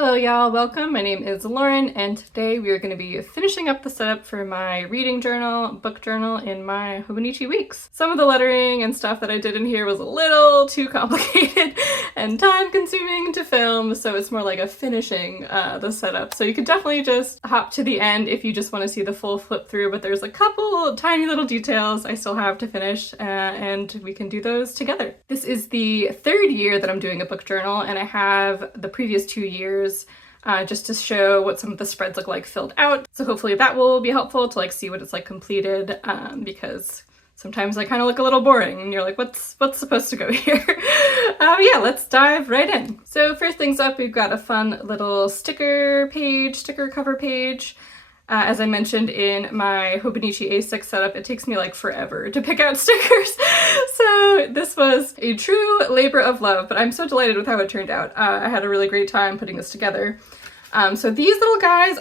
Hello y'all, welcome. My name is Lauren and today we are going to be finishing up the setup for my reading journal, book journal in my Hobonichi Weeks. Some of the lettering and stuff that I did in here was a little too complicated and time consuming to film, so it's more like a finishing the setup. So you could definitely just hop to the end if you just want to see the full flip through, but there's a couple tiny little details I still have to finish and we can do those together. This is the third year that I'm doing a book journal and I have the previous 2 years just to show what some of the spreads look like filled out. So hopefully that will be helpful to like see what it's like completed because sometimes I kind of look a little boring and you're like, what's supposed to go here? Yeah, let's dive right in. So first things up, we've got a fun little sticker cover page. As I mentioned in my Hobonichi A6 setup, it takes me like forever to pick out stickers. So this was a true labor of love, but I'm so delighted with how it turned out. I had a really great time putting this together. So these little guys,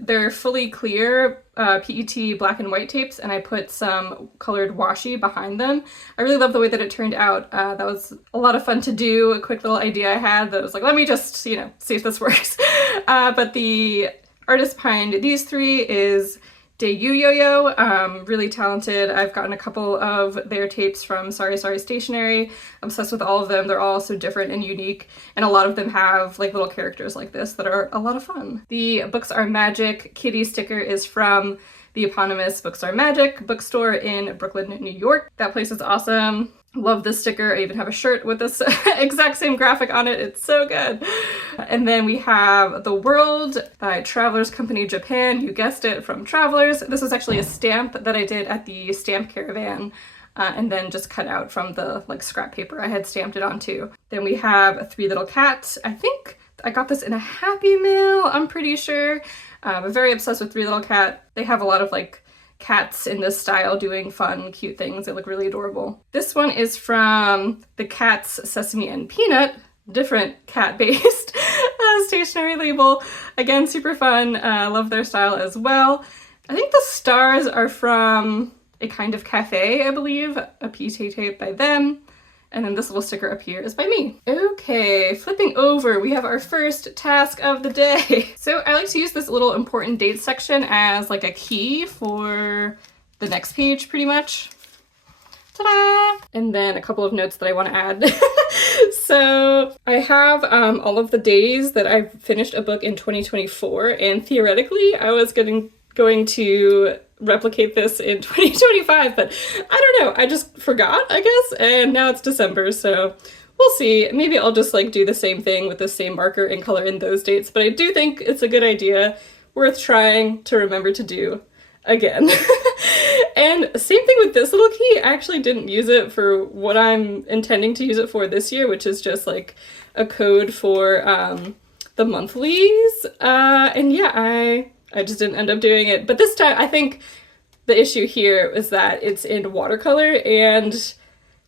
they're fully clear PET black and white tapes, and I put some colored washi behind them. I really love the way that it turned out. That was a lot of fun to do, a quick little idea I had that was like, let me just, see if this works. But the artist behind these three is Dayu Yo-Yo, really talented. I've gotten a couple of their tapes from Sorry Stationery. Obsessed with all of them. They're all so different and unique, and a lot of them have like little characters like this that are a lot of fun. The Books Are Magic kitty sticker is from the eponymous Books Are Magic bookstore in Brooklyn, New York. That place is awesome. Love this sticker. I even have a shirt with this exact same graphic on it. It's so good. And then we have The World by Travelers Company Japan. You guessed it, from Travelers. This was actually a stamp that I did at the stamp caravan and then just cut out from the like scrap paper I had stamped it onto. Then we have Three Little Cats. I think I got this in a Happy Mail, I'm pretty sure. I'm very obsessed with Three Little Cat. They have a lot of like cats in this style doing fun, cute things. They look really adorable. This one is from the Cats Sesame and Peanut, different cat-based stationery label. Again, super fun. Love their style as well. I think the stars are from A Kind of Cafe, I believe, a PET tape by them. And then this little sticker up here is by me. Okay, flipping over, we have our first task of the day. So I like to use this little important dates section as like a key for the next page, pretty much. Ta-da! And then a couple of notes that I want to add. So I have all of the days that I've finished a book in 2024, and theoretically I was going to replicate this in 2025, but I don't know, I just forgot, I guess, and now it's December, so we'll see. Maybe I'll just like do the same thing with the same marker and color in those dates, but I do think it's a good idea, worth trying to remember to do again. And same thing with this little key. I actually didn't use it for what I'm intending to use it for this year, which is just like a code for the monthlies, and yeah, I just didn't end up doing it. But this time, I think the issue here is that it's in watercolor, and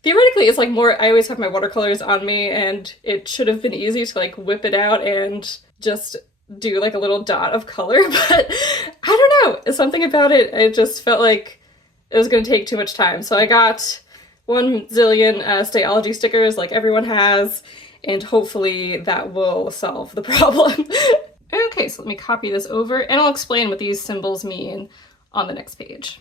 theoretically it's like more, I always have my watercolors on me, and it should have been easy to like whip it out and just do like a little dot of color, but I don't know, something about it, it just felt like it was going to take too much time. So I got 1 zillion Stayology stickers like everyone has, and hopefully that will solve the problem. Okay, so let me copy this over, and I'll explain what these symbols mean on the next page.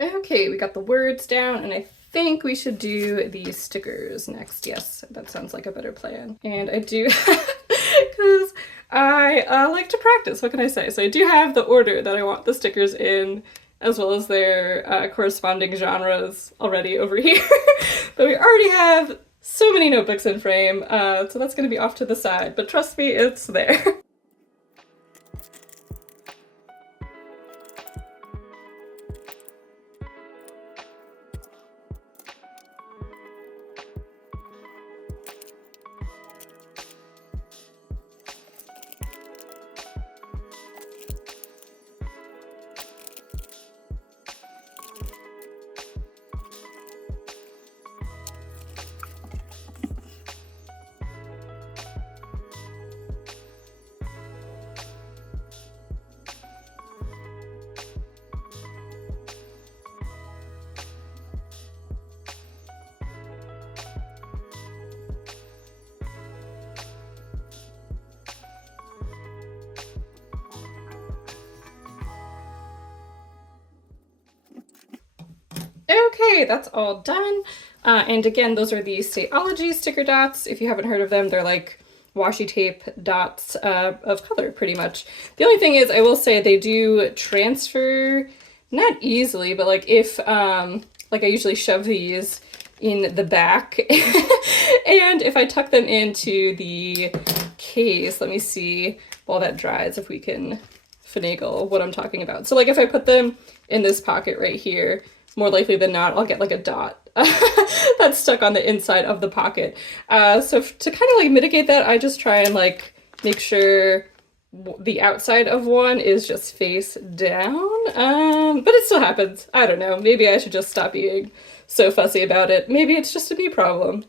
Okay, we got the words down, and I think we should do the stickers next. Yes, that sounds like a better plan. And I do, because I like to practice, what can I say? So I do have the order that I want the stickers in, as well as their corresponding genres already over here. But we already have so many notebooks in frame, so that's going to be off to the side, but trust me, it's there. Okay, that's all done. And again, those are the Stateology sticker dots. If you haven't heard of them, they're like washi tape dots of color, pretty much. The only thing is, I will say they do transfer, not easily, but like if, like I usually shove these in the back, and if I tuck them into the case, let me see while that dries if we can finagle what I'm talking about. So like if I put them in this pocket right here, more likely than not, I'll get like a dot that's stuck on the inside of the pocket. So to kind of like mitigate that, I just try and like make sure the outside of one is just face down. But it still happens. I don't know. Maybe I should just stop being so fussy about it. Maybe it's just a me problem.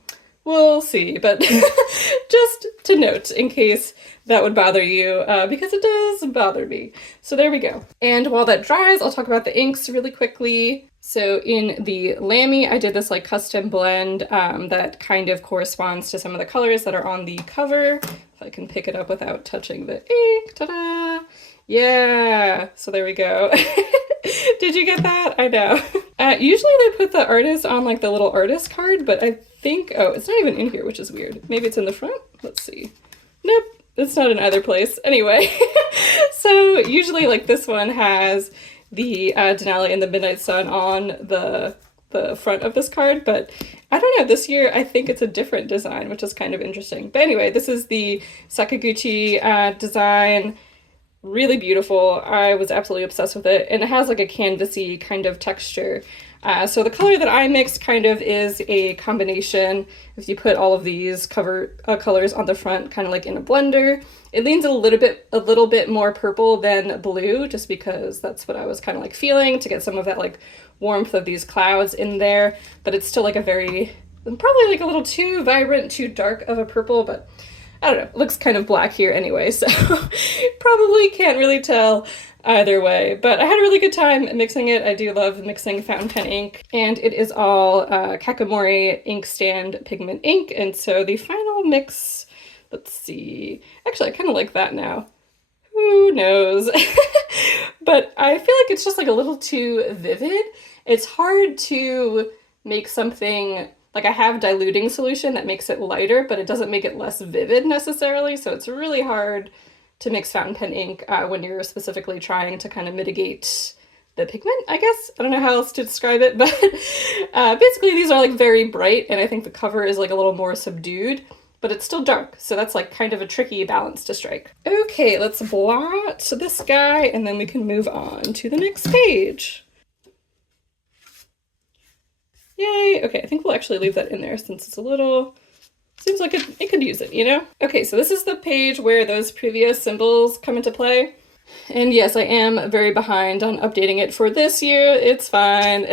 We'll see. But just to note, in case that would bother you, because it does bother me. So there we go. And while that dries, I'll talk about the inks really quickly. So in the Lamy, I did this like custom blend that kind of corresponds to some of the colors that are on the cover. If I can pick it up without touching the ink, ta-da! Yeah, so there we go. Did you get that? I know. Usually they put the artist on like the little artist card, but I think, oh, it's not even in here, which is weird. Maybe it's in the front? Let's see. Nope, it's not in either place. Anyway, so usually like this one has the Denali and the Midnight Sun on the front of this card, but I don't know, this year I think it's a different design, which is kind of interesting. But anyway, this is the Sakaguchi design. Really beautiful. I was absolutely obsessed with it, and it has like a canvasy kind of texture. So the color that I mixed kind of is a combination. If you put all of these colors on the front, kind of like in a blender, it leans a little bit more purple than blue, just because that's what I was kind of like feeling, to get some of that like warmth of these clouds in there. But it's still like a very, probably like a little too vibrant, too dark of a purple, but I don't know, it looks kind of black here anyway, so probably can't really tell either way. But I had a really good time mixing it. I do love mixing fountain pen ink, and it is all Kakamori Inkstand pigment ink. And so the final mix, let's see, actually I kind of like that now. Who knows? But I feel like it's just like a little too vivid. It's hard to make something, like I have diluting solution that makes it lighter, but it doesn't make it less vivid necessarily. So it's really hard to mix fountain pen ink when you're specifically trying to kind of mitigate the pigment, I guess. I don't know how else to describe it, but basically these are like very bright, and I think the cover is like a little more subdued, but it's still dark. So that's like kind of a tricky balance to strike. Okay, let's blot this guy, and then we can move on to the next page. Yay, okay, I think we'll actually leave that in there since it's a little, seems like it could use it, you know? Okay, so this is the page where those previous symbols come into play. And yes, I am very behind on updating it for this year. It's fine.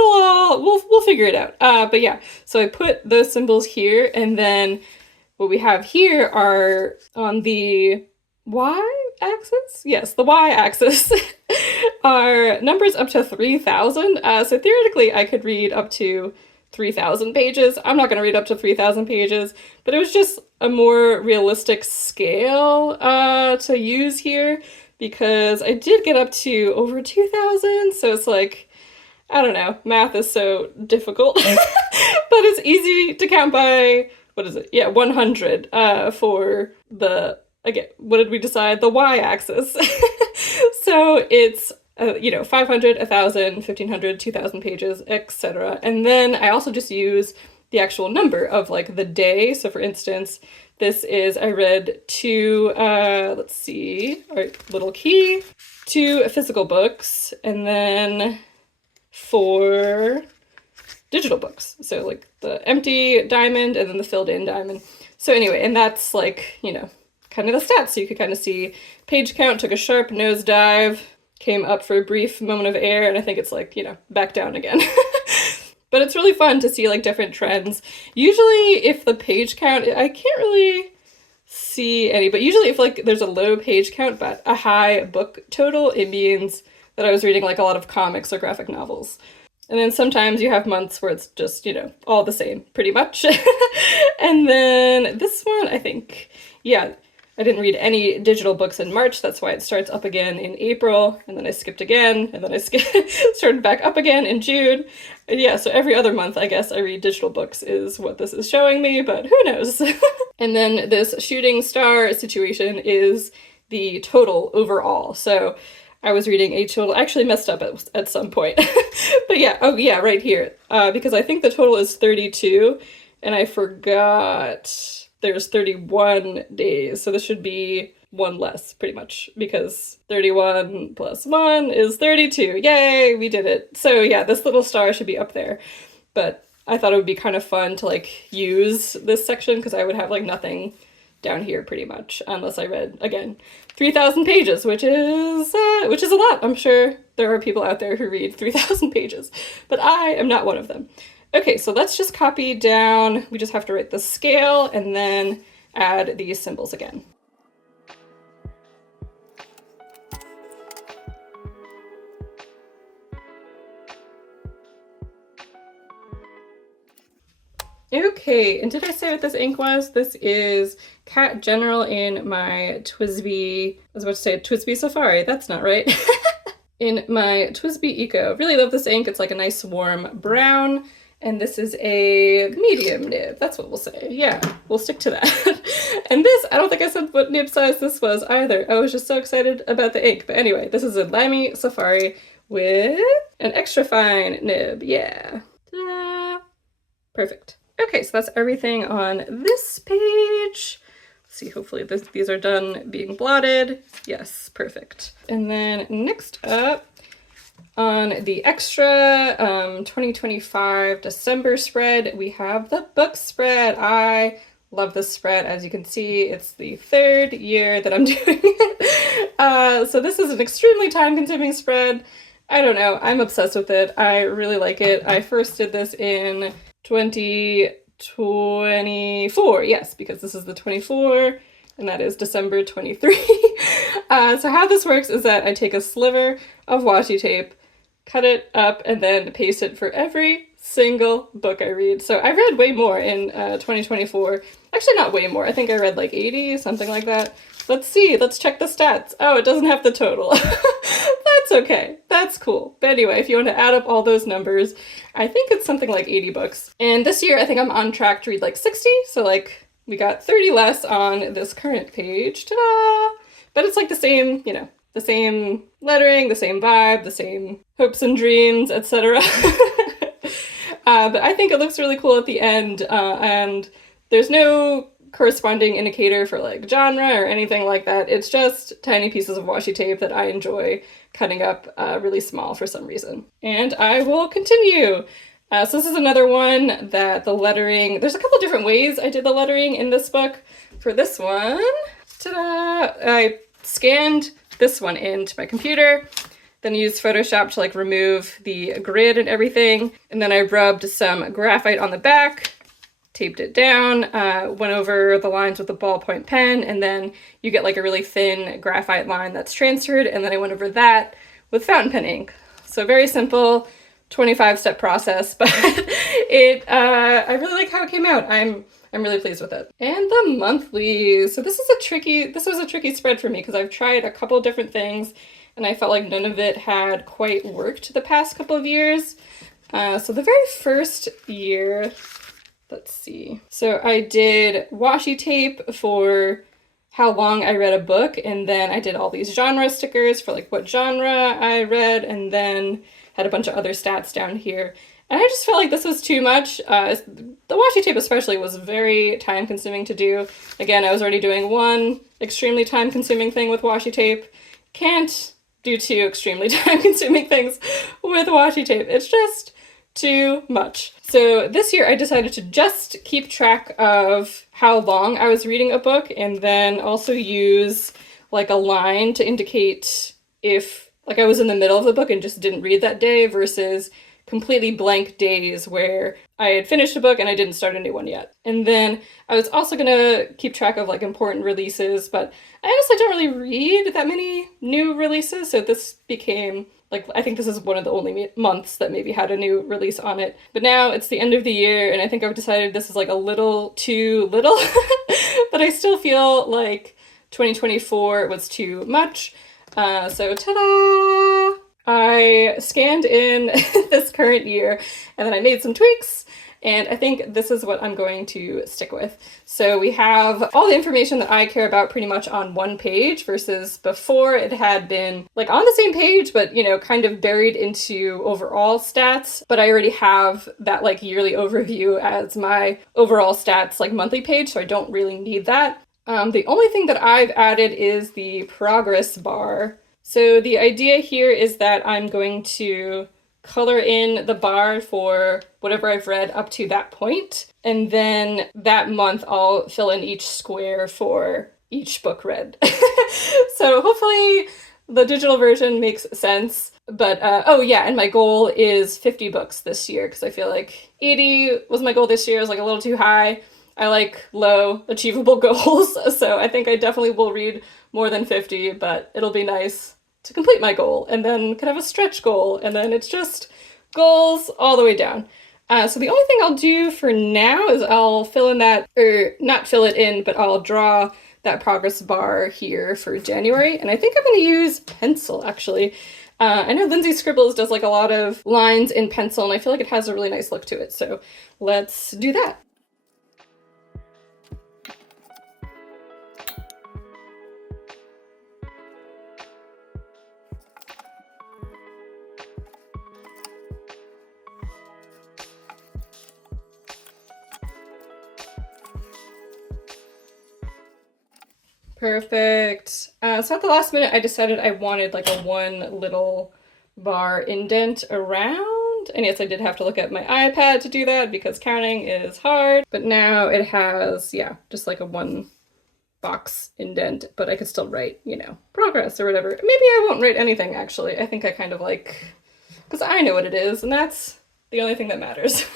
We'll figure it out. But yeah, so I put those symbols here, and then what we have here are on the y-axis? Yes, the y-axis are numbers up to 3,000. So theoretically, I could read up to 3,000 pages. I'm not going to read up to 3,000 pages, but it was just a more realistic scale to use here, because I did get up to over 2,000. So it's like, I don't know, math is so difficult, but it's easy to count by, what is it? Yeah, 100 for the, again, what did we decide? The y-axis. So it's, 500, 1,000, 1,500, 2,000 pages, etc. And then I also just use the actual number of like the day. So for instance, this is, I read two, let's see, our little key, 2 physical books, and then 4 digital books. So like the empty diamond and then the filled in diamond. So anyway, and that's like, kind of the stats. So you could kind of see page count took a sharp nosedive, came up for a brief moment of air, and I think it's like, back down again. But it's really fun to see like different trends. Usually if the page count, I can't really see any, but usually if like there's a low page count but a high book total, it means that I was reading like a lot of comics or graphic novels. And then sometimes you have months where it's just, all the same, pretty much. And then this one, I think, yeah, I didn't read any digital books in March, that's why it starts up again in April, and then I skipped again, and then I started back up again in June. And yeah, so every other month, I guess, I read digital books is what this is showing me, but who knows? And then this shooting star situation is the total overall. So I was reading a total, I actually messed up at some point, but yeah, oh yeah, right here, because I think the total is 32, and I forgot there's 31 days, so this should be one less, pretty much, because 31 plus 1 is 32. Yay, we did it. So yeah, this little star should be up there, but I thought it would be kind of fun to like use this section because I would have like nothing down here pretty much, unless I read, again, 3,000 pages, which is a lot. I'm sure there are people out there who read 3,000 pages, but I am not one of them. Okay, so let's just copy down, we just have to write the scale and then add these symbols again. Okay, and did I say what this ink was? This is Cat General in my TWSBI, I was about to say TWSBI Safari, that's not right. In my TWSBI Eco. Really love this ink, it's like a nice warm brown. And this is a medium nib, that's what we'll say. Yeah, we'll stick to that. And this, I don't think I said what nib size this was either. I was just so excited about the ink. But anyway, this is a Lamy Safari with an extra fine nib, yeah. Ta-da! Perfect. Okay, so that's everything on this page. Let's see, hopefully these are done being blotted. Yes, perfect. And then next up, on the extra 2025 December spread, we have the book spread. I love this spread. As you can see, it's the 3rd year that I'm doing it. So this is an extremely time-consuming spread. I don't know, I'm obsessed with it. I really like it. I first did this in 2024, yes, because this is the 24, and that is December 23. So how this works is that I take a sliver of washi tape, cut it up, and then paste it for every single book I read. So I read way more in 2024. Actually, not way more. I think I read like 80, something like that. Let's see. Let's check the stats. Oh, it doesn't have the total. That's okay. That's cool. But anyway, if you want to add up all those numbers, I think it's something like 80 books. And this year, I think I'm on track to read like 60. So like we got 30 less on this current page. Ta-da! But it's like the same, you know, the same lettering, the same vibe, the same hopes and dreams, etc. But I think it looks really cool at the end, and there's no corresponding indicator for like genre or anything like that. It's just tiny pieces of washi tape that I enjoy cutting up really small for some reason. And I will continue. So this is another one that the lettering, there's a couple different ways I did the lettering in this book. For this one, ta-da! I scanned this one into my computer, then used Photoshop to like remove the grid and everything, and then I rubbed some graphite on the back, taped it down, went over the lines with a ballpoint pen, and then you get like a really thin graphite line that's transferred, and then I went over that with fountain pen ink. So very simple 25-step process, but I really like how it came out. I'm really pleased with it. And the monthly. So this was a tricky spread for me because I've tried a couple different things and I felt like none of it had quite worked the past couple of years. So the very first year, let's see. So I did washi tape for how long I read a book, and then I did all these genre stickers for like what genre I read, and then had a bunch of other stats down here. And I just felt like this was too much. The washi tape especially was very time consuming to do. Again, I was already doing one extremely time consuming thing with washi tape. Can't do two extremely time consuming things with washi tape. It's just too much. So this year I decided to just keep track of how long I was reading a book and then also use like a line to indicate if like I was in the middle of the book and just didn't read that day versus completely blank days where I had finished a book and I didn't start a new one yet. And then I was also gonna keep track of like important releases, but I honestly don't really read that many new releases, so this became like, I think this is one of the only months that maybe had a new release on it. But now it's the end of the year and I think I've decided this is like a little too little, but I still feel like 2024 was too much. So ta-da! I scanned in this current year, and then I made some tweaks, and I think this is what I'm going to stick with. So we have all the information that I care about pretty much on one page, versus before it had been like on the same page, but you know, kind of buried into overall stats. But I already have that like yearly overview as my overall stats like monthly page, so I don't really need that. The only thing that I've added is the progress bar. So the idea here is that I'm going to color in the bar for whatever I've read up to that point, and then that month I'll fill in each square for each book read. So hopefully the digital version makes sense. But oh yeah, and my goal is 50 books this year, because I feel like 80 was my goal this year. It was like a little too high. I like low achievable goals, so I think I definitely will read more than 50, but it'll be nice to complete my goal, and then could have a stretch goal, and then it's just goals all the way down. So the only thing I'll do for now is I'll fill in that, or not fill it in, but I'll draw that progress bar here for January, and I think I'm going to use pencil, actually. I know Lindsay Scribbles does like a lot of lines in pencil, and I feel like it has a really nice look to it, so let's do that. Perfect. So at the last minute, I decided I wanted like a one little bar indent around. And yes, I did have to look at my iPad to do that because counting is hard. But now it has, yeah, just like a one box indent, but I could still write, you know, progress or whatever. Maybe I won't write anything, actually. I think I kind of like, because I know what it is, and that's the only thing that matters.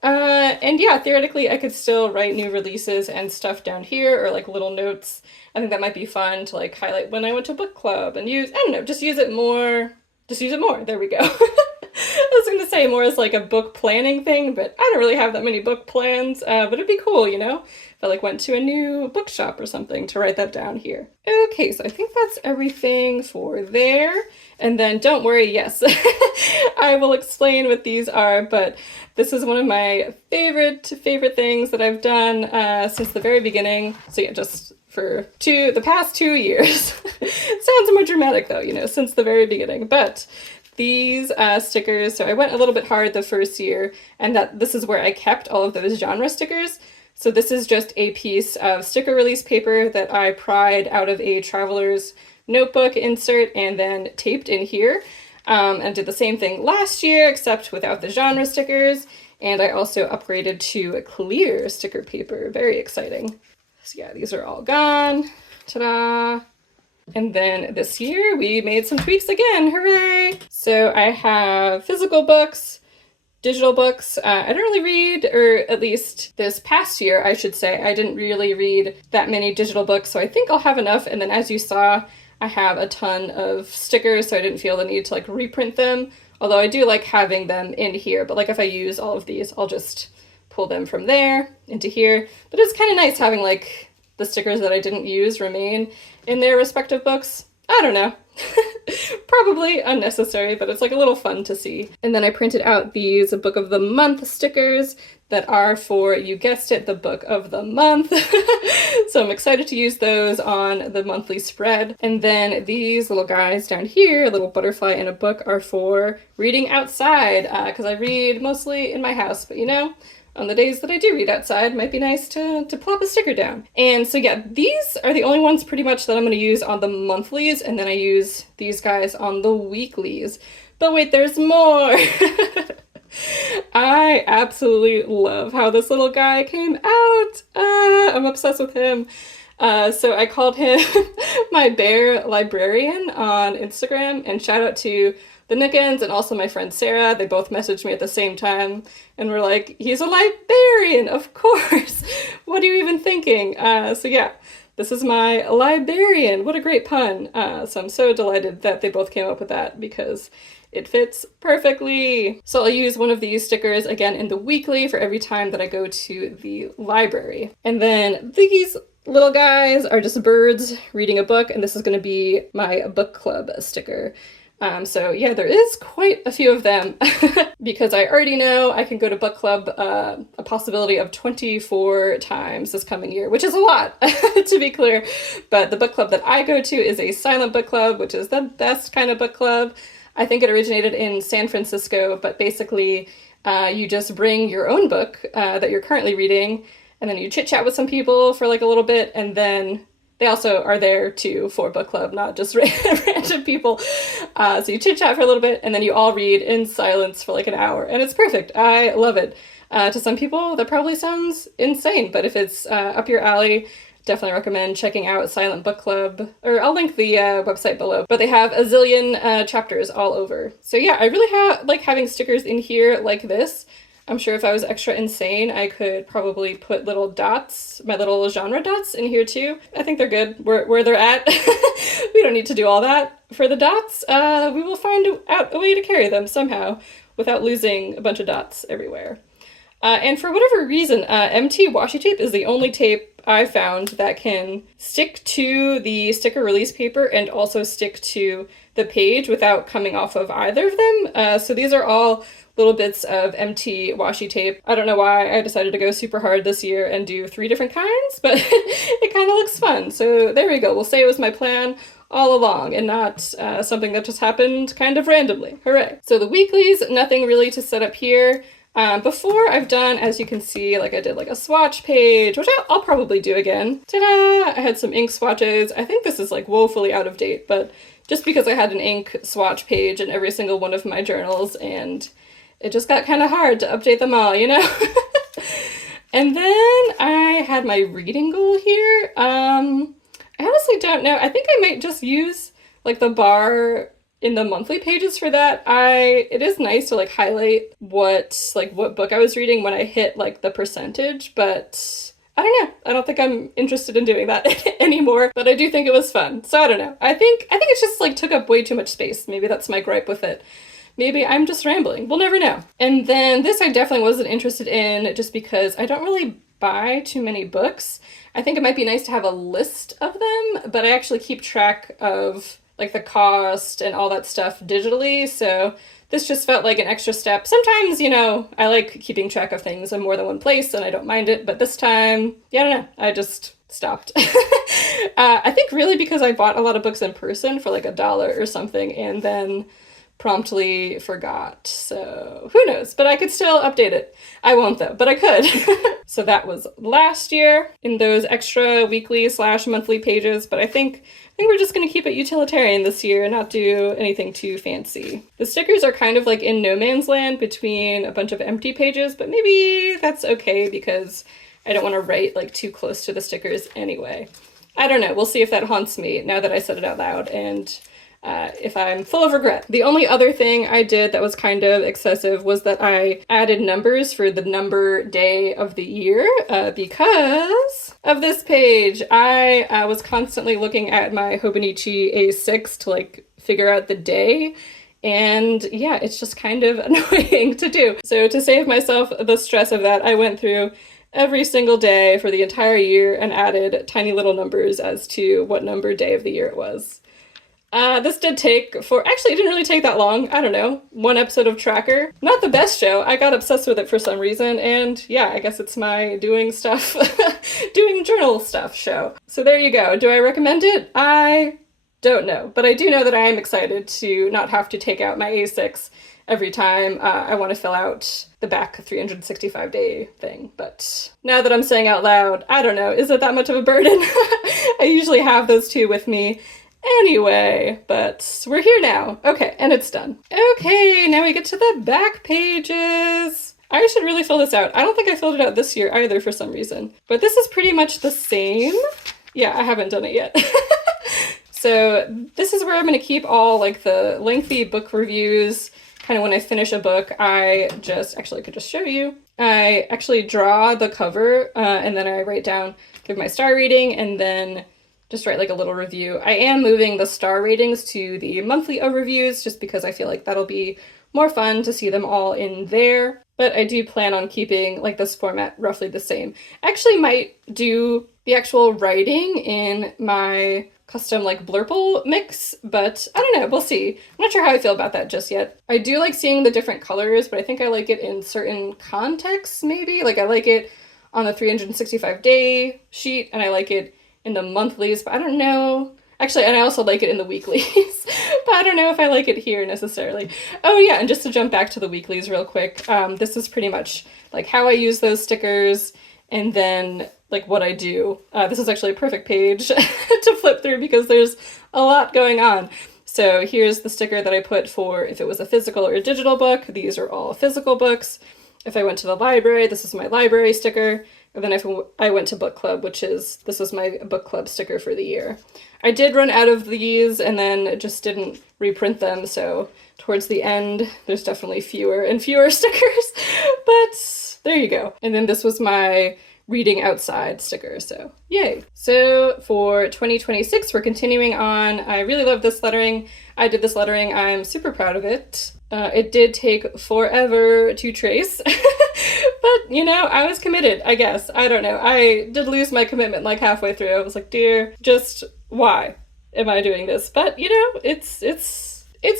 And yeah, theoretically I could still write new releases and stuff down here, or like little notes. I think that might be fun to like highlight when I went to book club and use, I don't know, just use it more. Just use it more. There we go. I was going to say more as like a book planning thing, but I don't really have that many book plans, but it'd be cool, you know, if I like went to a new bookshop or something to write that down here. Okay, so I think that's everything for there. And then don't worry, yes, I will explain what these are, but this is one of my favorite things that I've done since the very beginning. So yeah, just for the past 2 years. It sounds more dramatic though, you know, since the very beginning, but these stickers, so I went a little bit hard the first year, and this is where I kept all of those genre stickers. So this is just a piece of sticker release paper that I pried out of a traveler's notebook insert and then taped in here. And did the same thing last year, except without the genre stickers. And I also upgraded to a clear sticker paper. Very exciting. So yeah, these are all gone. Ta-da! And then this year we made some tweaks again, hooray! So I have physical books, digital books. I don't really read, or at least this past year, I should say, I didn't really read that many digital books, so I think I'll have enough. And then as you saw, I have a ton of stickers, so I didn't feel the need to like reprint them, although I do like having them in here, but like if I use all of these, I'll just pull them from there into here. But it's kind of nice having like the stickers that I didn't use remain in their respective books. I don't know. Probably unnecessary, but it's like a little fun to see. And then I printed out these Book of the Month stickers that are for, you guessed it, the Book of the Month. So I'm excited to use those on the monthly spread. And then these little guys down here, a little butterfly in a book, are for reading outside, because I read mostly in my house, but you know, on the days that I do read outside, it might be nice to plop a sticker down. And so yeah, these are the only ones pretty much that I'm going to use on the monthlies, and then I use these guys on the weeklies. But wait, there's more! I absolutely love how this little guy came out. I'm obsessed with him. So I called him my bear librarian on Instagram, and shout out to the Nickens and also my friend Sarah. They both messaged me at the same time and were like, he's a librarian, of course. What are you even thinking? So yeah, this is my librarian. What a great pun. So I'm so delighted that they both came up with that because it fits perfectly. So I'll use one of these stickers again in the weekly for every time that I go to the library. And then these little guys are just birds reading a book, and this is going to be my book club sticker. So yeah, there is quite a few of them because I already know I can go to book club a possibility of 24 times this coming year, which is a lot, to be clear. But the book club that I go to is a silent book club, which is the best kind of book club. I think it originated in San Francisco, but basically you just bring your own book that you're currently reading, and then you chit chat with some people for like a little bit, and then they also are there too for book club, not just random people. So you chit chat for a little bit, and then you all read in silence for like an hour, and it's perfect. I love it. To some people, that probably sounds insane, but if it's up your alley, definitely recommend checking out Silent Book Club, or I'll link the website below, but they have a zillion chapters all over. So yeah, I really like having stickers in here like this. I'm sure if I was extra insane, I could probably put little dots, my little genre dots in here too. I think they're good where they're at. We don't need to do all that for the dots. We will find out a way to carry them somehow without losing a bunch of dots everywhere. And for whatever reason, MT washi tape is the only tape I found that can stick to the sticker release paper and also stick to the page without coming off of either of them. So these are all little bits of MT washi tape. I don't know why I decided to go super hard this year and do 3 different kinds, but it kind of looks fun. So there we go. We'll say it was my plan all along and not something that just happened kind of randomly. Hooray. So the weeklies, nothing really to set up here. Before I've done, as you can see, like I did like a swatch page, which I'll probably do again. Ta-da! I had some ink swatches. I think this is like woefully out of date, but just because I had an ink swatch page in every single one of my journals, and it just got kind of hard to update them all, you know? And then I had my reading goal here. I honestly don't know. I think I might just use like the bar in the monthly pages for that. It is nice to like highlight what book I was reading when I hit like the percentage, but I don't know. I don't think I'm interested in doing that anymore, but I do think it was fun. So I don't know. I think it's just like took up way too much space. Maybe that's my gripe with it. Maybe I'm just rambling. We'll never know. And then this I definitely wasn't interested in just because I don't really buy too many books. I think it might be nice to have a list of them, but I actually keep track of like the cost and all that stuff digitally, so this just felt like an extra step. Sometimes, you know, I like keeping track of things in more than one place and I don't mind it, but this time, yeah, I don't know, I just stopped. I think really because I bought a lot of books in person for like $1 or something and then promptly forgot, so who knows, but I could still update it. I won't though, but I could. So that was last year in those extra weekly / monthly pages, but I think we're just going to keep it utilitarian this year and not do anything too fancy. The stickers are kind of like in no man's land between a bunch of empty pages, but maybe that's okay because I don't want to write like too close to the stickers anyway. I don't know. We'll see if that haunts me now that I said it out loud and if I'm full of regret. The only other thing I did that was kind of excessive was that I added numbers for the number day of the year because of this page. I was constantly looking at my Hobonichi A6 to like figure out the day. And yeah, it's just kind of annoying to do. So to save myself the stress of that, I went through every single day for the entire year and added tiny little numbers as to what number day of the year it was. This did actually it didn't really take that long. I don't know, 1 episode of Tracker. Not the best show. I got obsessed with it for some reason, and yeah, I guess it's my doing journal stuff show. So there you go. Do I recommend it? I don't know, but I do know that I am excited to not have to take out my A6 every time I want to fill out the back 365-day thing. But now that I'm saying out loud, I don't know, is it that much of a burden? I usually have those two with me anyway, but we're here now. Okay, and it's done. Okay, now we get to the back pages. I should really fill this out. I don't think I filled it out this year either for some reason, but this is pretty much the same. Yeah, I haven't done it yet. So this is where I'm going to keep all like the lengthy book reviews. Kind of when I finish a book, I could just show you. I actually draw the cover and then I write down, give my star rating, and then just write like a little review. I am moving the star ratings to the monthly overviews just because I feel like that'll be more fun to see them all in there. But I do plan on keeping like this format roughly the same. I actually might do the actual writing in my custom like blurple mix, but I don't know, we'll see. I'm not sure how I feel about that just yet. I do like seeing the different colors, but I think I like it in certain contexts maybe. Like I like it on the 365-day sheet, and I like it in the monthlies, but I don't know. Actually, and I also like it in the weeklies, but I don't know if I like it here necessarily. Oh yeah, and just to jump back to the weeklies real quick, this is pretty much like how I use those stickers, and then like what I do. This is actually a perfect page to flip through because there's a lot going on. So here's the sticker that I put for if it was a physical or a digital book. These are all physical books. If I went to the library, this is my library sticker. And then if I went to book club, this was my book club sticker for the year. I did run out of these and then just didn't reprint them, so towards the end, there's definitely fewer and fewer stickers, but there you go. And then this was my reading outside sticker, so yay. So for 2026, we're continuing on. I really love this lettering. I did this lettering. I'm super proud of it. It did take forever to trace, but you know, I was committed, I guess. I don't know. I did lose my commitment like halfway through. I was like, dear, just why am I doing this? But you know, it's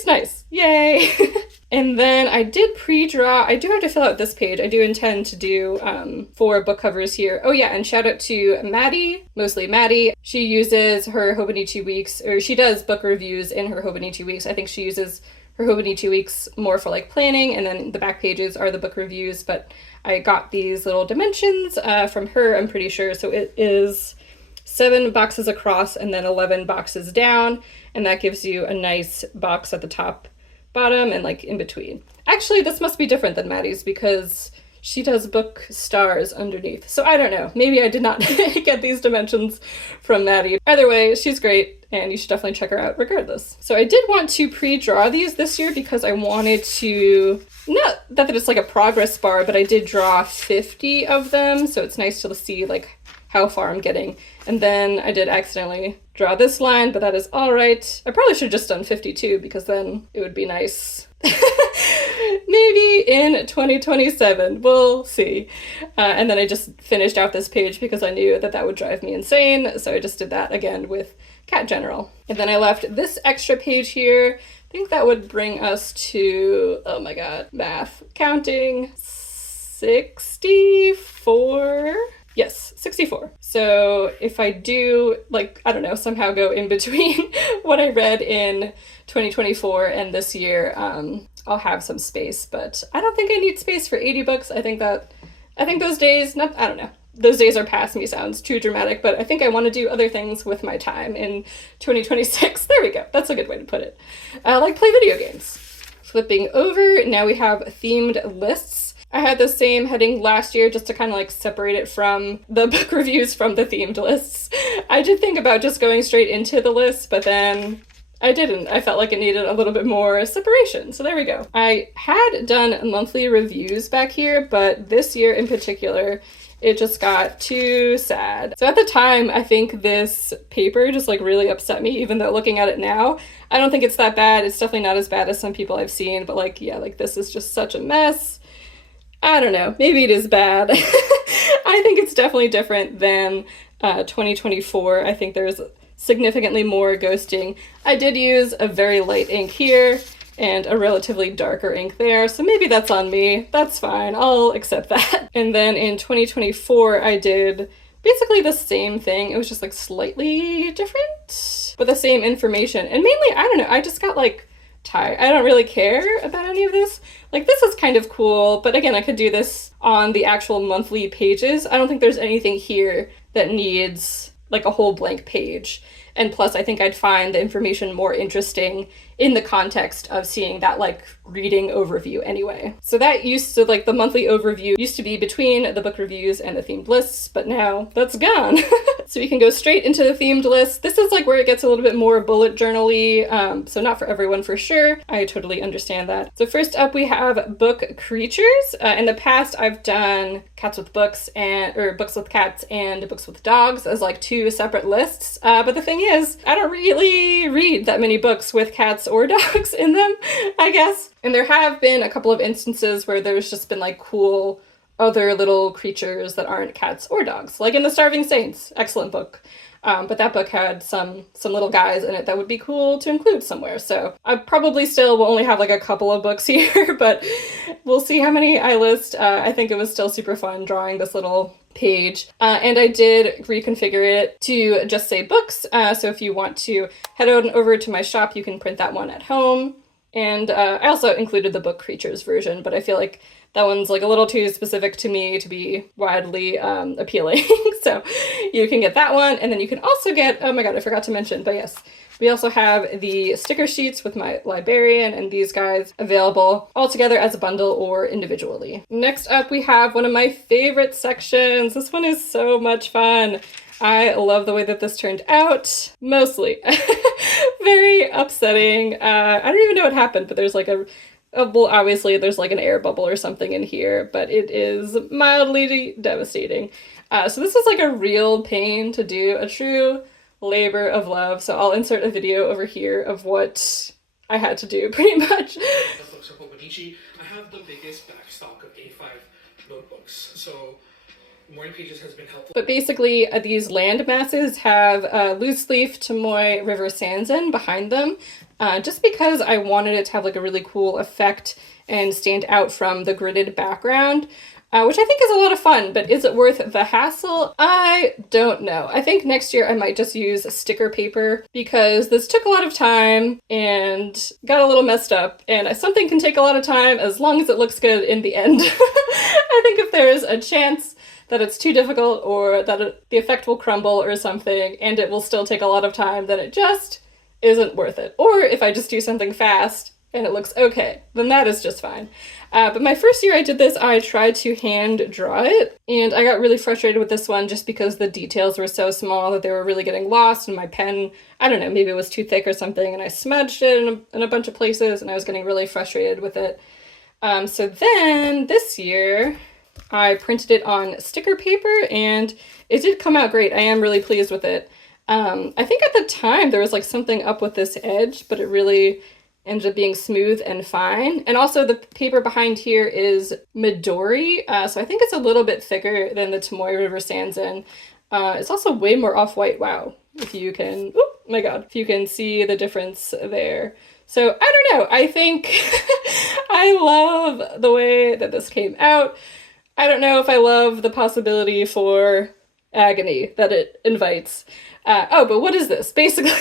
nice. Yay. And then I did pre-draw. I do have to fill out this page. I do intend to do 4 book covers here. Oh yeah, and shout out to Maddie, mostly Maddie. She uses her Hobonichi Weeks, or she does book reviews in her Hobonichi Weeks. I think she uses her Hobonichi Weeks more for like planning, and then the back pages are the book reviews, but I got these little dimensions from her, I'm pretty sure. So it is 7 boxes across and then 11 boxes down, and that gives you a nice box at the top, bottom, and like in between. Actually, this must be different than Maddie's because she does book stars underneath. So I don't know. Maybe I did not get these dimensions from Maddie. Either way, she's great, and you should definitely check her out regardless. So I did want to pre-draw these this year because I wanted to, not that it's like a progress bar, but I did draw 50 of them, so it's nice to see like how far I'm getting. And then I did accidentally draw this line, but that is all right. I probably should have just done 52 because then it would be nice. Maybe in 2027, we'll see. And then I just finished out this page because I knew that would drive me insane. So I just did that again with Cat General. And then I left this extra page here. I think that would bring us to, oh my god, math, counting, 64? Yes, 64. So if I do, like, I don't know, somehow go in between what I read in 2024 and this year, I'll have some space, but I don't think I need space for 80 books. I think those days, I don't know. Those days are past me sounds too dramatic, but I think I want to do other things with my time in 2026. There we go. That's a good way to put it. Like play video games. Flipping over, now we have themed lists. I had the same heading last year just to kind of like separate it from the book reviews from the themed lists. I did think about just going straight into the list, but then I didn't. I felt like it needed a little bit more separation. So there we go. I had done monthly reviews back here, but this year in particular, it just got too sad. So at the time, I think this paper just like really upset me, even though looking at it now, I don't think it's that bad. It's definitely not as bad as some people I've seen, but like, yeah, like this is just such a mess. I don't know, maybe it is bad. I think it's definitely different than 2024. I think there's significantly more ghosting. I did use a very light ink here and a relatively darker ink there, so maybe that's on me. That's fine, I'll accept that. And then in 2024, I did basically the same thing. It was just like slightly different, but the same information. And mainly, I don't know, I just got like tired. I don't really care about any of this. Like, this is kind of cool, but again, I could do this on the actual monthly pages. I don't think there's anything here that needs like a whole blank page. And plus, I think I'd find the information more interesting in the context of seeing that like reading overview anyway. So that used to, like the monthly overview used to be between the book reviews and the themed lists, but now that's gone. So we can go straight into the themed list. This is like where it gets a little bit more bullet journal-y, so not for everyone for sure. I totally understand that. So first up we have book creatures. In the past I've done cats with books or books with cats and books with dogs as like 2 separate lists. But the thing is, I don't really read that many books with cats or dogs in them, I guess. And there have been a couple of instances where there's just been like cool other little creatures that aren't cats or dogs, like in The Starving Saints. Excellent book. But that book had some little guys in it that would be cool to include somewhere. So I probably still will only have like a couple of books here, but we'll see how many I list. I think it was still super fun drawing this little page. And I did reconfigure it to just say books. So if you want to head on over to my shop, you can print that one at home. And I also included the book creatures version, but I feel like that one's like a little too specific to me to be widely appealing. So you can get that one. And then you can also get, oh my God, I forgot to mention, but yes, we also have the sticker sheets with my librarian and these guys available all together as a bundle or individually. Next up, we have one of my favorite sections. This one is so much fun. I love the way that this turned out, mostly. Very upsetting. I don't even know what happened, but there's like well, obviously there's like an air bubble or something in here, but it is mildly devastating. So this is like a real pain to do, a true labor of love. So I'll insert a video over here of what I had to do pretty much. Books of Hobonichi. I have the biggest backstock of A5 notebooks, so Morning Pages has been helpful. But basically, these land masses have Loose Leaf Tomoe River Sanzen behind them, just because I wanted it to have like a really cool effect and stand out from the gridded background, which I think is a lot of fun, but is it worth the hassle? I don't know. I think next year I might just use sticker paper because this took a lot of time and got a little messed up, and something can take a lot of time as long as it looks good in the end. I think if there's a chance that it's too difficult or that the effect will crumble or something and it will still take a lot of time, then it just isn't worth it. Or if I just do something fast and it looks okay, then that is just fine. But my first year I did this, I tried to hand draw it, and I got really frustrated with this one just because the details were so small that they were really getting lost, and my pen, I don't know, maybe it was too thick or something, and I smudged it in a bunch of places, and I was getting really frustrated with it. So then this year, I printed it on sticker paper, and it did come out great. I am really pleased with it. I think at the time there was like something up with this edge, but it really ended up being smooth and fine. And also the paper behind here is Midori, so I think it's a little bit thicker than the Tomoe River Sanzen. It's also way more off-white. Wow, if you can, oh my God, if you can see the difference there. So I don't know, I think I love the way that this came out. I don't know if I love the possibility for agony that it invites. But what is this? Basically,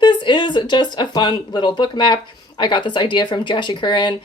this is just a fun little book map. I got this idea from Jashi Curran,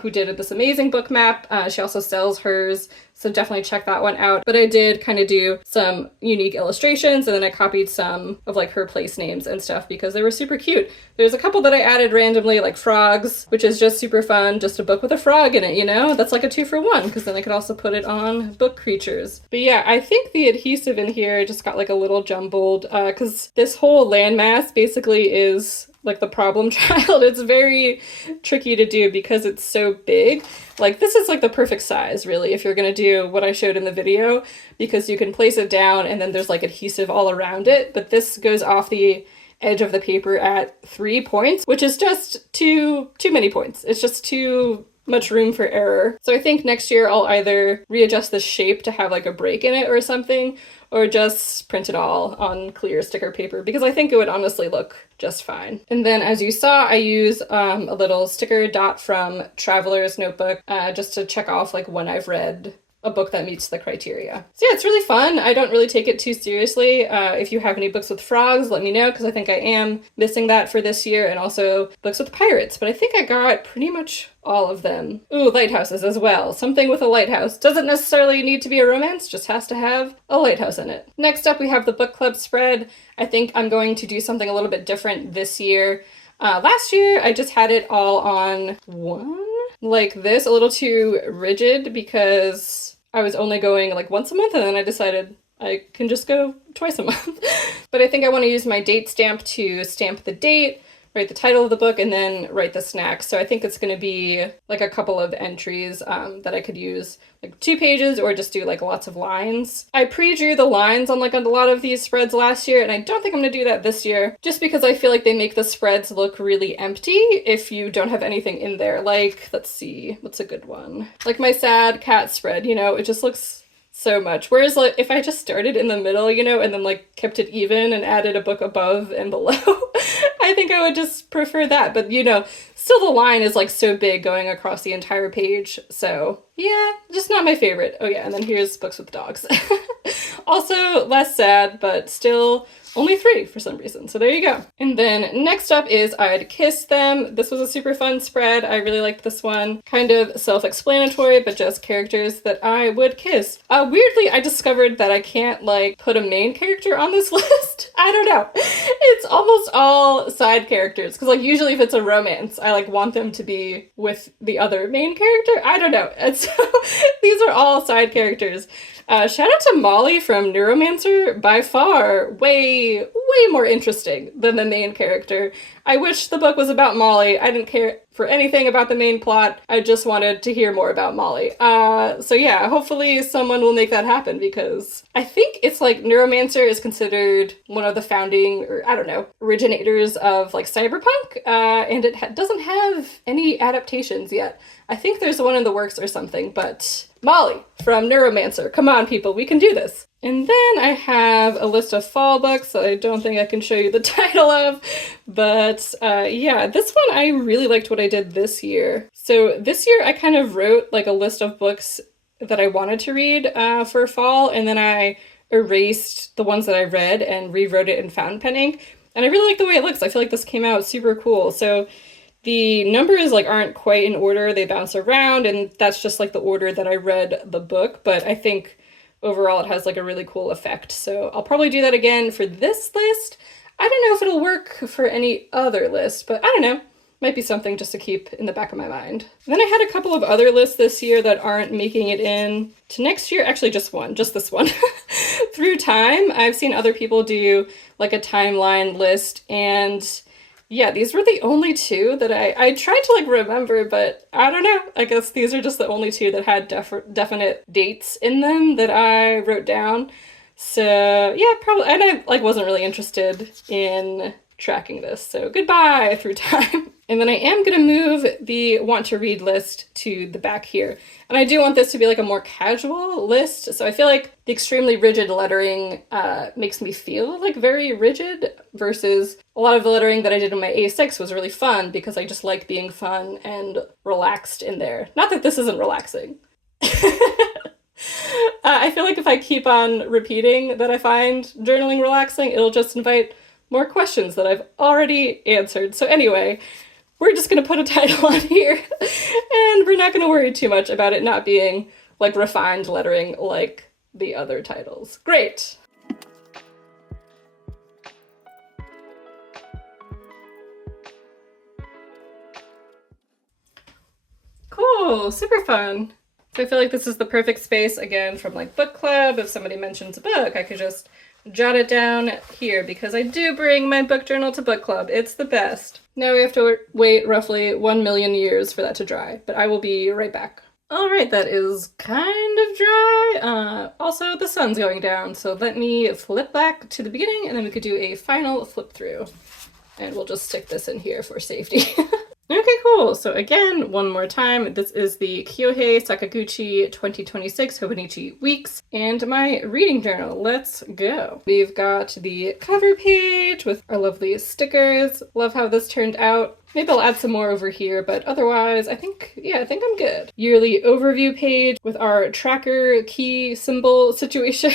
who did this amazing book map. She also sells hers, so definitely check that one out. But I did kind of do some unique illustrations, and then I copied some of like her place names and stuff because they were super cute. There's a couple that I added randomly, like frogs, which is just super fun, just a book with a frog in it, you know? That's like a 2-for-1, because then I could also put it on book creatures. But yeah, I think the adhesive in here just got like a little jumbled, because this whole landmass basically is like the problem child. It's very tricky to do because it's so big. Like this is like the perfect size really if you're gonna do what I showed in the video, because you can place it down and then there's like adhesive all around it, but this goes off the edge of the paper at 3 points, which is just too many points. It's just too much room for error. So I think next year I'll either readjust the shape to have like a break in it or something, or just print it all on clear sticker paper, because I think it would honestly look just fine. And then as you saw, I use a little sticker dot from Traveler's Notebook just to check off like when I've read a book that meets the criteria. So yeah, it's really fun. I don't really take it too seriously. If you have any books with frogs, let me know, because I think I am missing that for this year, and also books with pirates, but I think I got pretty much all of them. Ooh, lighthouses as well. Something with a lighthouse. Doesn't necessarily need to be a romance, just has to have a lighthouse in it. Next up, we have the book club spread. I think I'm going to do something a little bit different this year. Last year, I just had it all on one, like this, a little too rigid, because I was only going like once a month, and then I decided I can just go twice a month. But I think I want to use my date stamp to stamp the date, write the title of the book and then write the snacks. So I think it's going to be like a couple of entries that I could use, like 2 pages or just do like lots of lines. I pre-drew the lines on like a lot of these spreads last year, and I don't think I'm going to do that this year, just because I feel like they make the spreads look really empty if you don't have anything in there. Like, let's see, what's a good one? Like my sad cat spread, you know, it just looks so much. Whereas like if I just started in the middle, you know, and then like kept it even and added a book above and below, I think I would just prefer that. But you know, still the line is like so big going across the entire page. So yeah, just not my favorite. Oh yeah, and then here's books with dogs. Also less sad, but still only 3 for some reason. So there you go. And then next up is I'd Kiss Them. This was a super fun spread. I really liked this one. Kind of self-explanatory, but just characters that I would kiss. Weirdly, I discovered that I can't like put a main character on this list. I don't know. It's almost all side characters. Because like usually if it's a romance, I like want them to be with the other main character. I don't know. And so these are all side characters. Shout out to Molly from Neuromancer, by far way more interesting than the main character. I wish the book was about Molly. I didn't care for anything about the main plot. I just wanted to hear more about Molly. So yeah, hopefully someone will make that happen, because I think it's like Neuromancer is considered one of the founding, or I don't know, originators of like cyberpunk, and it doesn't have any adaptations yet. I think there's one in the works or something, but Molly from Neuromancer, come on people, we can do this. And then I have a list of fall books that I don't think I can show you the title of, but yeah, this one I really liked what I did this year. So this year I kind of wrote like a list of books that I wanted to read for fall, and then I erased the ones that I read and rewrote it in fountain pen ink, and I really like the way it looks. I feel like this came out super cool. So the numbers like aren't quite in order, they bounce around, and that's just like the order that I read the book, but I think overall it has like a really cool effect. So I'll probably do that again for this list. I don't know if it'll work for any other list, but I don't know. Might be something just to keep in the back of my mind. Then I had a couple of other lists this year that aren't making it in to next year. Actually, just this one. Through time, I've seen other people do like a timeline list, and yeah, these were the only 2 that I tried to like remember, but I don't know. I guess these are just the only 2 that had definite dates in them that I wrote down. So yeah, probably, and I like wasn't really interested in tracking this. So goodbye Through Time. And then I am going to move the want to read list to the back here. And I do want this to be like a more casual list. So I feel like the extremely rigid lettering makes me feel like very rigid, versus a lot of the lettering that I did in my A6 was really fun because I just like being fun and relaxed in there. Not that this isn't relaxing. I feel like if I keep on repeating that I find journaling relaxing, it'll just invite more questions that I've already answered. So anyway, we're just going to put a title on here, and we're not going to worry too much about it not being like refined lettering like the other titles. Great. Cool, super fun. So I feel like this is the perfect space, again, from like book club. If somebody mentions a book, I could just jot it down here, because I do bring my book journal to book club. It's the best. Now we have to wait roughly 1 million years for that to dry, but I will be right back. All right, that is kind of dry. Also, the sun's going down, so let me flip back to the beginning, and then we could do a final flip through. And we'll just stick this in here for safety. Okay, cool. So again, one more time, this is the Kyohei Sakaguchi 2026 Hobonichi Weeks and my reading journal. Let's go. We've got the cover page with our lovely stickers. Love how this turned out. Maybe I'll add some more over here, but otherwise, I think I'm good. Yearly overview page with our tracker key symbol situation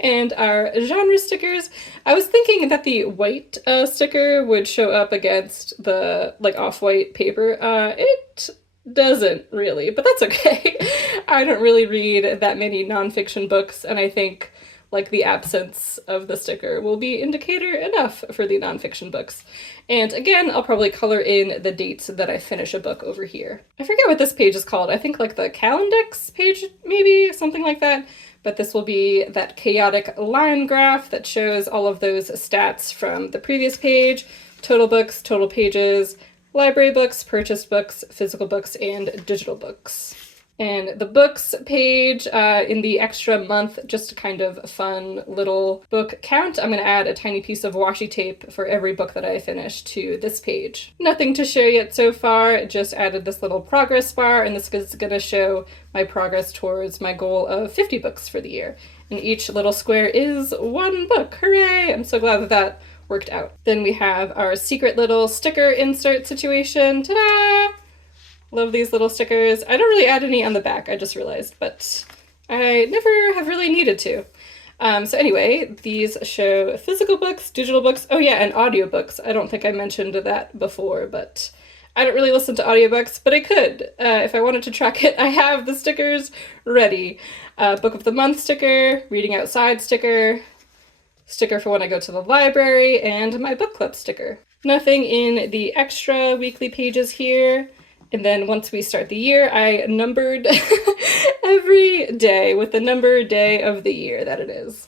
and our genre stickers. I was thinking that the white sticker would show up against the like off-white paper. It doesn't really, but that's okay. I don't really read that many nonfiction books, and I think like the absence of the sticker will be indicator enough for the nonfiction books. And again, I'll probably color in the dates that I finish a book over here. I forget what this page is called. I think like the Calendex page, maybe, something like that. But this will be that chaotic line graph that shows all of those stats from the previous page, total books, total pages, library books, purchased books, physical books, and digital books. And the books page in the extra month, just a kind of fun little book count. I'm going to add a tiny piece of washi tape for every book that I finish to this page. Nothing to show yet so far, just added this little progress bar, and this is going to show my progress towards my goal of 50 books for the year. And each little square is one book. Hooray! I'm so glad that that worked out. Then we have our secret little sticker insert situation. Ta-da! Love these little stickers. I don't really add any on the back, I just realized, but I never have really needed to. So anyway, these show physical books, digital books, oh yeah, and audiobooks. I don't think I mentioned that before, but I don't really listen to audiobooks, but I could. If I wanted to track it, I have the stickers ready. Book of the month sticker, reading outside sticker, sticker for when I go to the library, and my book club sticker. Nothing in the extra weekly pages here. And then once we start the year, I numbered every day with the number day of the year that it is.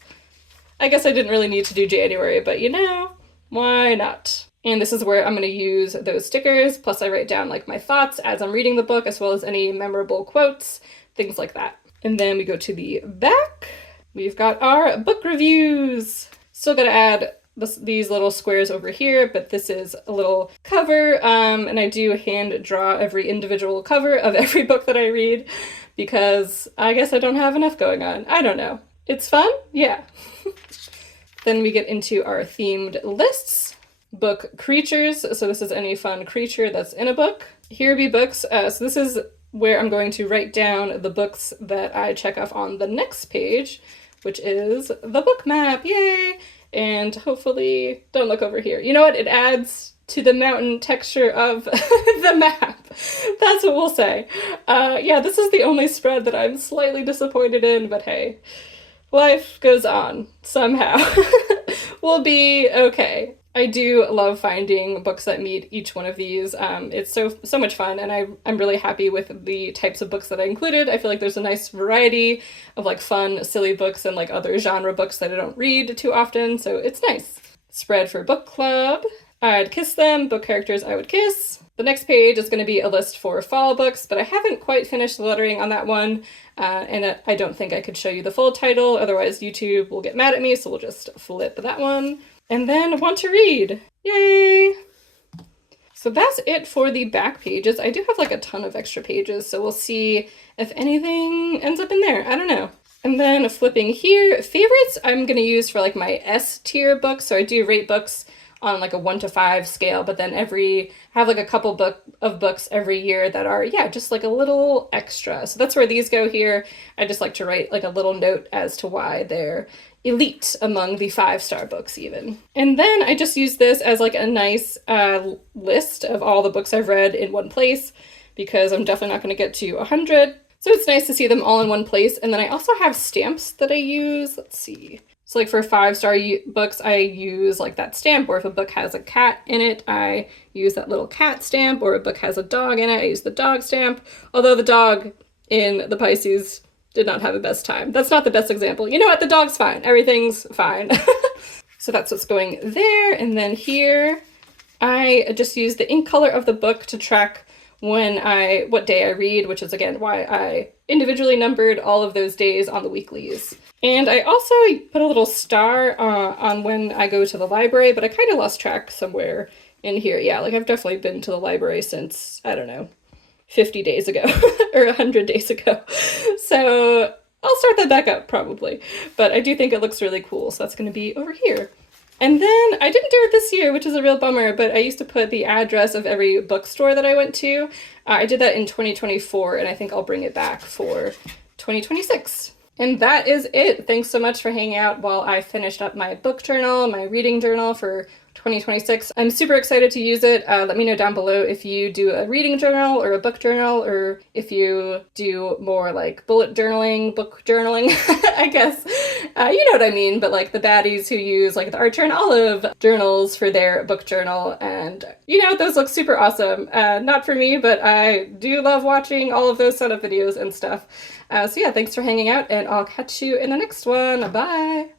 I guess I didn't really need to do January, but you know, why not? And this is where I'm going to use those stickers, plus I write down like my thoughts as I'm reading the book, as well as any memorable quotes, things like that. And then we go to the back. We've got our book reviews. Still got to add these little squares over here, but this is a little cover, and I do hand draw every individual cover of every book that I read, because I guess I don't have enough going on. I don't know. It's fun? Yeah. Then we get into our themed lists. Book creatures, so this is any fun creature that's in a book. Here be books, so this is where I'm going to write down the books that I check off on the next page, which is the book map, yay! And hopefully, don't look over here. You know what? It adds to the mountain texture of the map. That's what we'll say. Yeah, this is the only spread that I'm slightly disappointed in, but hey, life goes on somehow. We'll be okay. I do love finding books that meet each one of these. It's so much fun, and I'm really happy with the types of books that I included. I feel like there's a nice variety of like fun, silly books and like other genre books that I don't read too often, so it's nice. Spread for book club. I'd kiss them, book characters I would kiss. The next page is going to be a list for fall books, but I haven't quite finished the lettering on that one, and I don't think I could show you the full title, otherwise YouTube will get mad at me, so we'll just flip that one. And then want to read. Yay! So that's it for the back pages. I do have like a ton of extra pages, so we'll see if anything ends up in there. I don't know. And then flipping here, favorites I'm going to use for like my S tier books. So I do rate books on like a 1 to 5 scale, but then have like a couple books every year that are, yeah, just like a little extra. So that's where these go here. I just like to write like a little note as to why they're elite among the 5-star books even. And then I just use this as like a nice list of all the books I've read in one place, because I'm definitely not going to get to 100. So it's nice to see them all in one place. And then I also have stamps that I use. Let's see. So like for 5-star books, I use like that stamp, or if a book has a cat in it, I use that little cat stamp, or a book has a dog in it, I use the dog stamp. Although the dog in the Pisces did not have the best time. That's not the best example. You know what? The dog's fine. Everything's fine. So that's what's going there. And then here, I just use the ink color of the book to track what day I read, which is again why I individually numbered all of those days on the weeklies. And I also put a little star on when I go to the library, but I kind of lost track somewhere in here. Yeah, like I've definitely been to the library since, I don't know, 50 days ago or 100 days ago. So I'll start that back up probably, but I do think it looks really cool. So that's going to be over here. And then I didn't do it this year, which is a real bummer, but I used to put the address of every bookstore that I went to. I did that in 2024, and I think I'll bring it back for 2026. And that is it. Thanks so much for hanging out while I finished up my book journal, my reading journal for 2026. I'm super excited to use it. Let me know down below if you do a reading journal or a book journal, or if you do more like bullet journaling, book journaling, I guess. You know what I mean, but like the baddies who use like the Archer and Olive journals for their book journal. And you know, those look super awesome. Not for me, but I do love watching all of those setup videos and stuff. So yeah, thanks for hanging out, and I'll catch you in the next one. Bye!